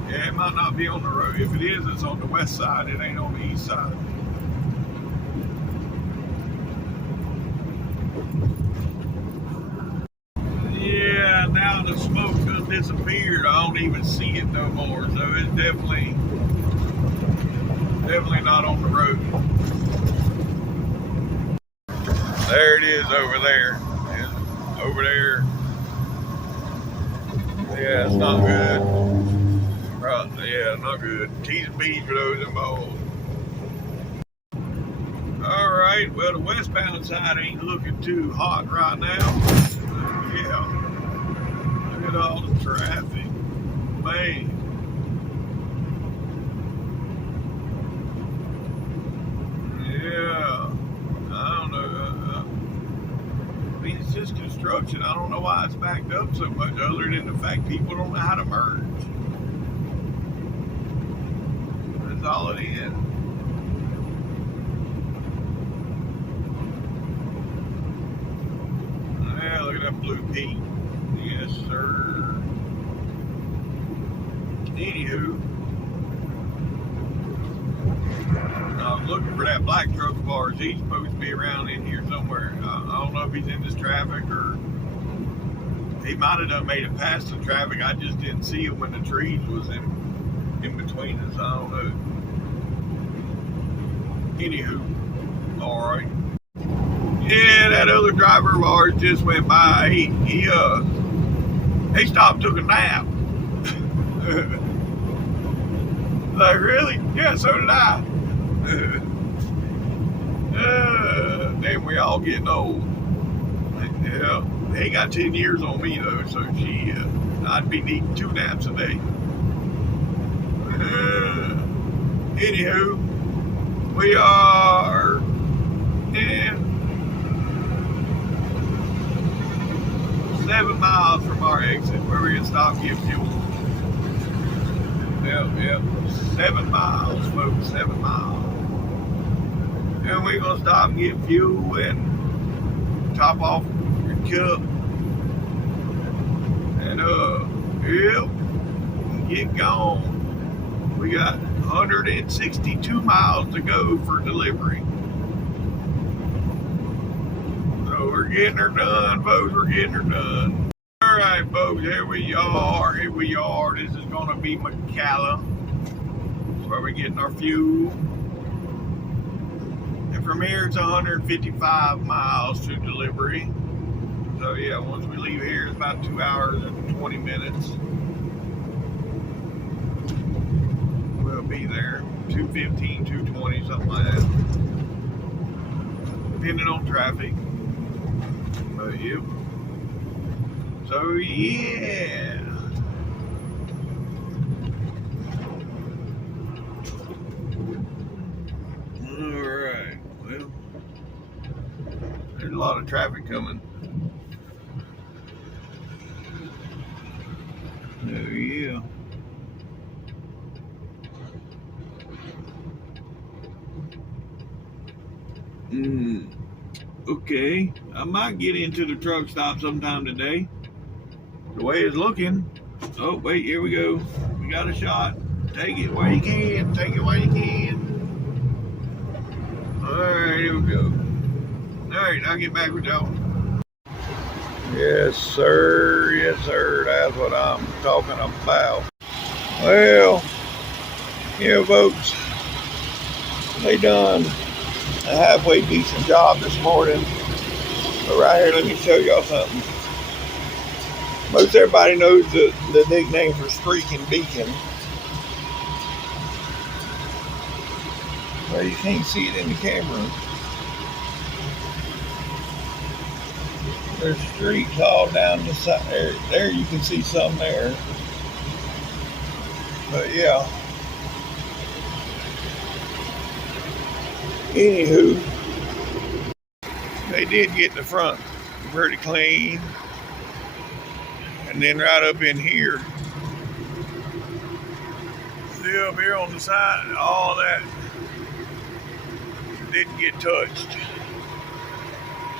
Yeah, it might not be on the road. If it is, it's on the west side. It ain't on the east side. Yeah, now the smoke done disappeared. I don't even see it no more. So it's definitely not on the road. There it is over there. It's over there. Yeah, it's not good. Right, yeah, not good. T's and B's for those involved. All right, well, the westbound side ain't looking too hot right now. Yeah, look at all the traffic. Man. Yeah, I don't know. I mean, it's just construction. I don't know why it's backed up so much, other than the fact people don't know how to merge. That's all it is. Yeah, look at that blue peak. Yes, sir. Anywho, I was looking for that black truck of ours. He's supposed to be around in here somewhere. I don't know if he's in this traffic or he might have done made it past the traffic. I just didn't see him when the trees was in between us. I don't know. Anywho, all right. Yeah, that other driver of ours just went by. He stopped, took a nap. Like, really? Yeah, so did I. Then we all getting old. Yeah, they ain't got 10 years on me though, so I'd be needing 2 naps a day. Anywho, we are in 7 miles from our exit where we're gonna stop and get fuel. Yep, 7 miles, folks, 7 miles. And we're gonna stop and get fuel and top off your cup. And get gone. We got 162 miles to go for delivery. So we're getting her done, folks. We're getting her done. All right, folks. Here we are. This is gonna be McCalla. That's where we're getting our fuel. And from here, it's 155 miles to delivery. So yeah, once we leave here, it's about 2 hours and 20 minutes. We'll be there 2:15, 2:20, something like that, depending on traffic. But yeah. So yeah. All right. Well, there's a lot of traffic coming. Oh yeah. Okay, I might get into the truck stop sometime today. The way it's looking. Oh wait, here we go. We got a shot. Take it while you can. Take it while you can. All right, here we go. All right, I'll get back with y'all. Yes, sir. Yes, sir. That's what I'm talking about. Well, yeah, folks, they done a halfway decent job this morning. But right here, let me show y'all something. Most everybody knows the nickname for Streaking Beacon. Well, you can't see it in the camera. There's streaks all down the side. There you can see some there. But yeah. Anywho, they did get the front pretty clean. And then right up in here, see up here on the side, all that didn't get touched.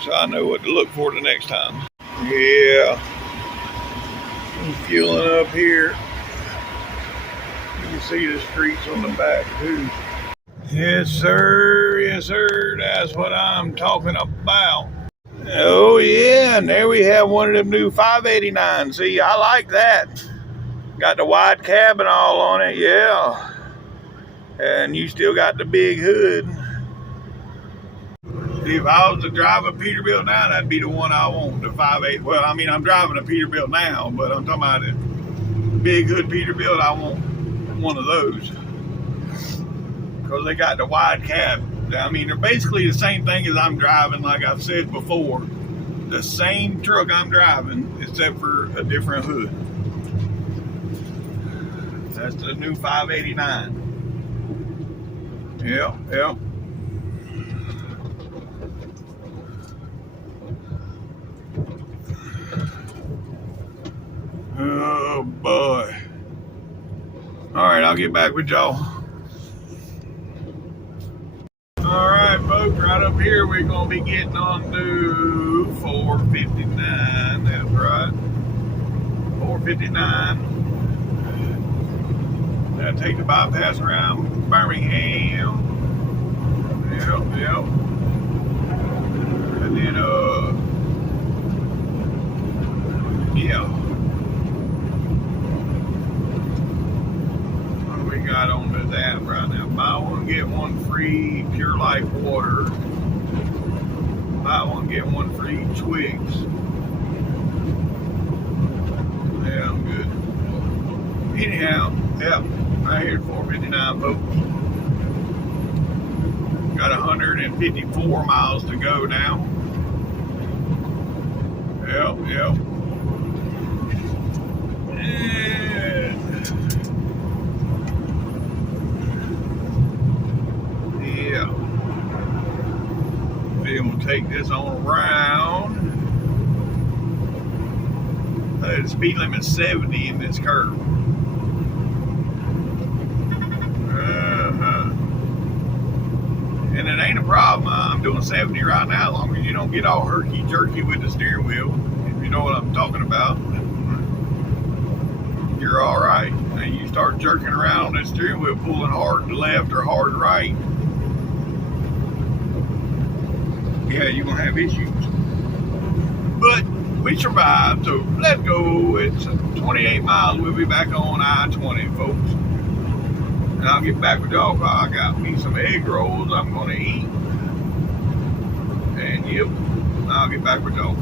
So I know what to look for the next time. Yeah. I'm fueling up here. You can see the streaks on the back too. Yes, sir. Yes, sir. That's what I'm talking about. Oh, yeah. And there we have one of them new 589. See, I like that. Got the wide cab and all on it. Yeah. And you still got the big hood. if I was to drive a Peterbilt now, that'd be the one I want, the 5.8. Well, I mean, I'm driving a Peterbilt now, but I'm talking about a big hood Peterbilt. I want one of those because they got the wide cab. I mean, they're basically the same thing as I'm driving, like I've said before. The same truck I'm driving, except for a different hood. That's the new 589. Yep. Oh boy. Alright, I'll get back with y'all. Alright folks, right up here we're gonna be getting on to 459. That's right. 459. That'll take the bypass around Birmingham. Yep. And then yeah. What do we got on this app right now? Buy one, get one free Pure Life water. Buy one, get one free Twigs. Yeah, I'm good. Anyhow, yep, right here at 459, folks. Got 154 miles to go now. Yep. Then we'll take this on around. The speed limit is 70 in this curve. And it ain't a problem. I'm doing 70 right now, as long as you don't get all herky-jerky with the steering wheel. If you know what I'm talking about, you're all right. Now you start jerking around on that steering wheel, pulling hard to left or hard right, yeah, you're going to have issues. But we survived, so let's go. It's 28 miles. We'll be back on I-20, folks. And I'll get back with y'all. I got me some egg rolls I'm going to eat. And yep, I'll get back with y'all.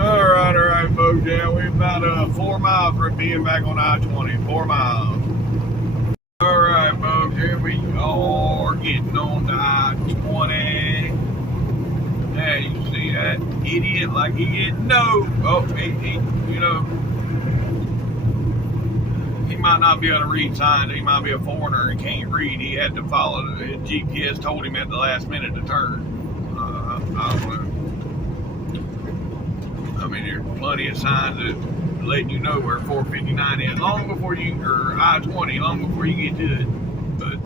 All right, folks. Yeah, we're about 4 miles from being back on I-20. 4 miles. All right, folks. Here we are getting on to I-20. Yeah, you see that idiot like he didn't know. Oh, he might not be able to read signs. He might be a foreigner and can't read. He had to follow. His GPS told him at the last minute to turn. I don't know. I mean, there's plenty of signs that letting you know where 459 is long before you, or I-20, long before you get to it. But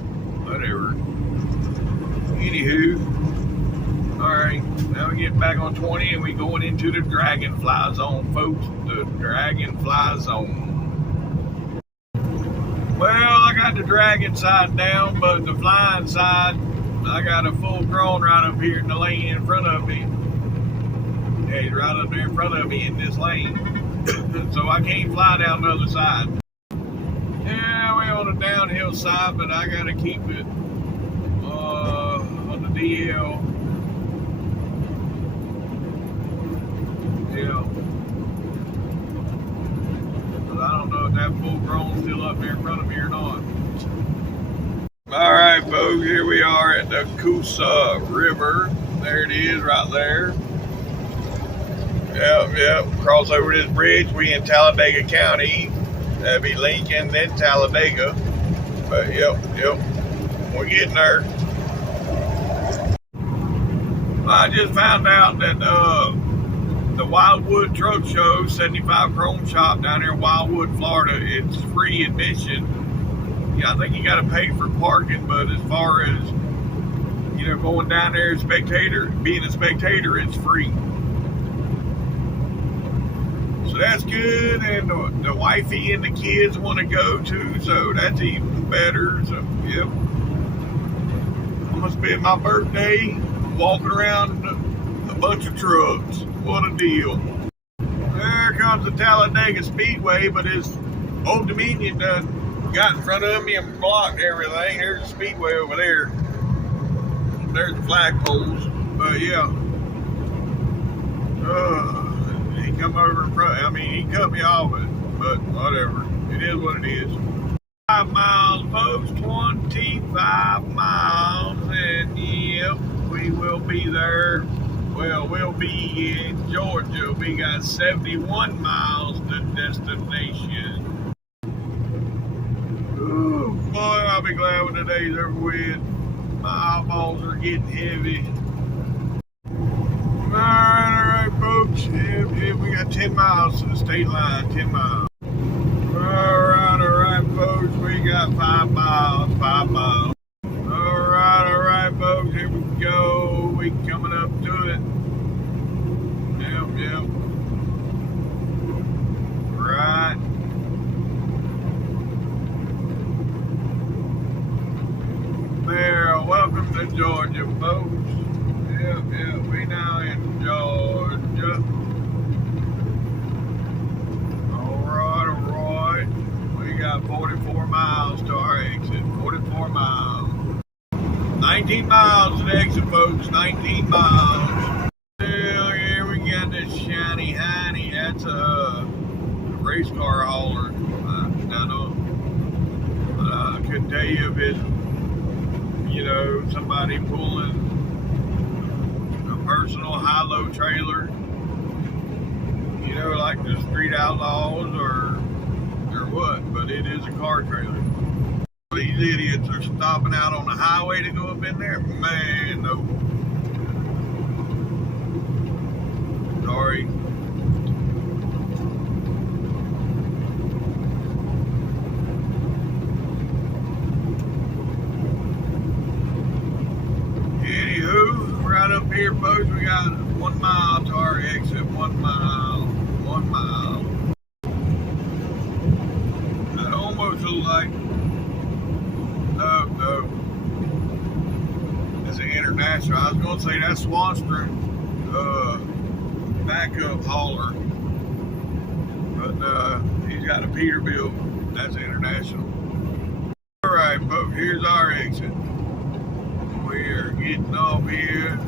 whatever. Anywho, all right, now we get back on 20 and we going into the Dragonfly Zone, folks. The Dragonfly Zone. Well, I got the dragon side down, but the flying side, I got a full grown right up here in the lane in front of me. Yeah, he's right up there in front of me in this lane. So I can't fly down the other side. Yeah, we're on a downhill side, but I got to keep it on the DL. Yeah. I don't know if that full grown's still up there in front of me or not. All right, folks, here we are at the Coosa River. There it is, right there. Yep. Cross over this bridge. We in Talladega County. That'd be Lincoln, then Talladega. But yep. We're getting there. I just found out that the Wildwood Truck Show, 75 Chrome Shop down there in Wildwood, Florida, it's free admission. Yeah, I think you got to pay for parking, but as far as, going down there as being a spectator, it's free. So that's good, and the wifey and the kids want to go too, so that's even better. So, yep. I'm going to spend my birthday walking around a bunch of trucks. What a deal. There comes the Talladega Speedway, but it's Old Dominion done got in front of me and blocked everything. There's the Speedway over there. There's the flagpoles. But yeah, he come over in front. I mean, he cut me off, but whatever. It is what it is. 5 miles, folks. 25 miles, and yep, we will be there. Well, we'll be in Georgia. We got 71 miles to destination. Ooh, boy, I'll be glad when the day's over with. My eyeballs are getting heavy. All right, folks. Yeah, we got 10 miles to the state line. 10 miles. All right, folks. We got 5 miles. 5 miles. All right, folks. Here we go. We coming up to it. Yep. Right. There. Welcome to Georgia, folks. Yep. We now in Georgia. All right. We got 44 miles to our exit. 44 miles. 19 miles to the exit, folks. 19 miles. Here we got this shiny hiney. That's a race car hauler. I know. I couldn't tell you if it's, somebody pulling a personal high-low trailer, like the Street Outlaws or what, but it is a car trailer. These idiots are stopping out on the highway to go up in there. Man, no. Sorry. Anywho, right up here, folks, we got 1 mile to our exit. 1 mile. 1 mile. That almost looks like. No. That's an international. I was going to say that's Swanstrom backup hauler. But he's got a Peterbilt. That's international. All right, folks, here's our exit. We are getting off here.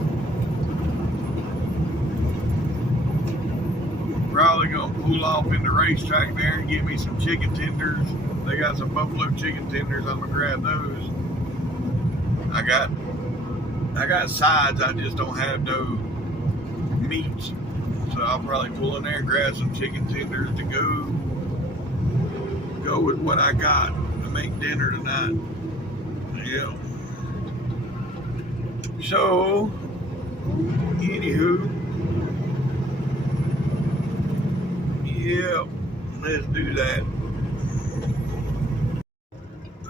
Probably going to pull off in the racetrack there and get me some chicken tenders. They got some buffalo chicken tenders. I'm gonna grab those. I got sides. I just don't have no meats, so I'll probably pull in there and grab some chicken tenders to go with what I got to make dinner tonight. Yeah. So, anywho, yeah, let's do that.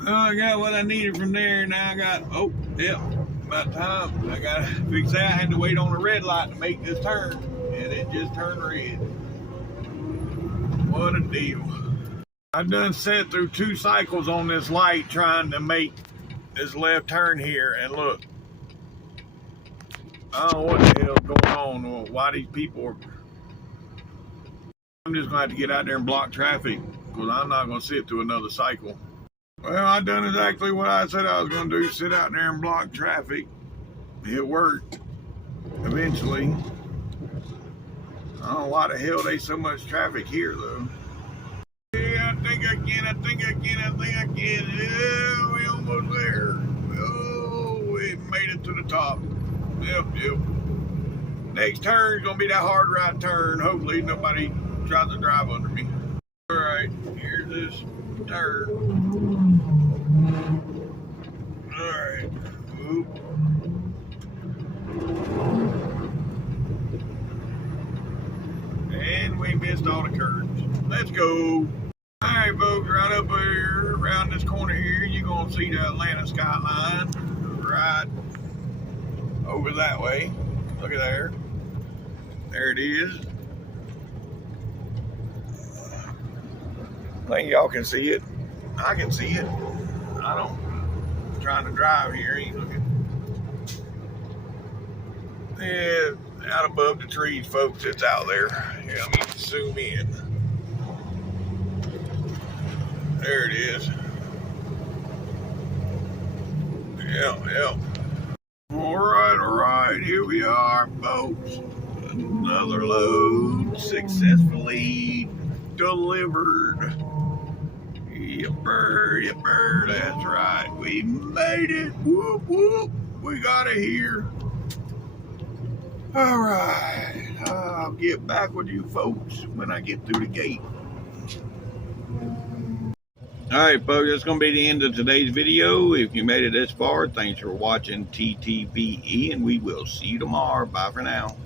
I got what I needed from there. Now I got, about time. I got to fix that. I had to wait on a red light to make this turn, and it just turned red. What a deal. I've done sat through 2 cycles on this light trying to make this left turn here, and look, I don't know what the hell's going on, or why these people are. I'm just going to have to get out there and block traffic, because I'm not going to sit through another cycle. Well, I done exactly what I said I was going to do, sit out there and block traffic. It worked, eventually. I don't know why the hell there's so much traffic here, though. Yeah, I think I can. Yeah, we almost there. Oh, we made it to the top. Yep. Next turn's going to be that hard right turn. Hopefully nobody tries to drive under me. All right, here's this turn. All right. Oop. And we missed all the curves. Let's go. All right, folks, right up here, around this corner here, you're going to see the Atlanta skyline right over that way. Look at there. There it is. I think y'all can see it. I can see it. I'm trying to drive here, ain't looking. Yeah, out above the trees, folks, it's out there. Yeah, let me zoom in. There it is. Yeah. All right. right, here we are, folks. Another load successfully delivered. Yipper, yipper, that's right. We made it. Whoop, whoop. We got it here. All right. I'll get back with you folks when I get through the gate. All right, folks, that's going to be the end of today's video. If you made it this far, thanks for watching TTVE, and we will see you tomorrow. Bye for now.